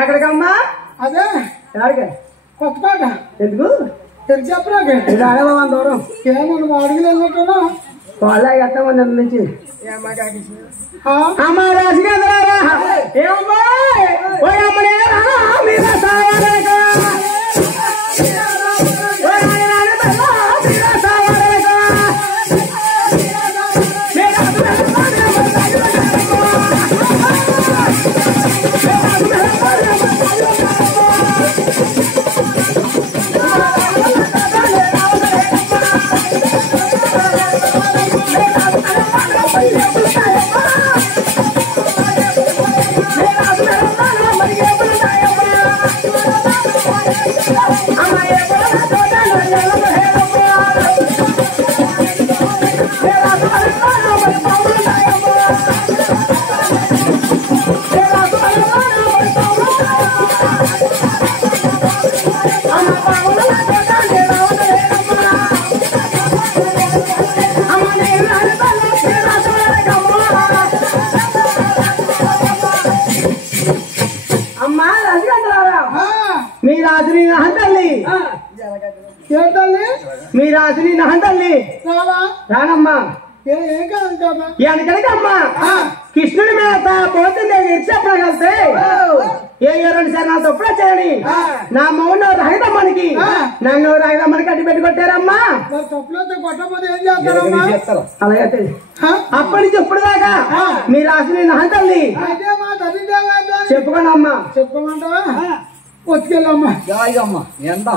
ఎక్కడికమ్మా? అదే ఎక్కడికి? కొత్తపేట. ఎందుకు తెలిసి చెప్పరాకే అడగమా దూరం మనం అడుగులు వెళ్ళినట్టున్నా వాళ్ళ ఎత్తమా నిన్న నుంచి అమ్మ రాజుగారా ఏమమ్మా మీ రాత్రి నహంతల్లి మీ రాత్రి నహంతల్లి రానమ్మా వెనకడికమ్మా కృష్ణుడి మీద పోతుంది చెప్పగలితే ఏ 2 సార్లు నా తప్పుడే చేయని నా మౌన రాయిదమ్మనికి నన్ను రాయిదమ్మనికి అడ్డు పెట్టి కొట్టారమ్మా. అలాగే అప్పటి నుంచి ఇప్పుడు దాకా మీ రాత్రి నహంతల్లి చెప్పుకోండి అమ్మా. చెప్పుకోమంటావా వచ్చుకెళ్ళమ్మా ఎంత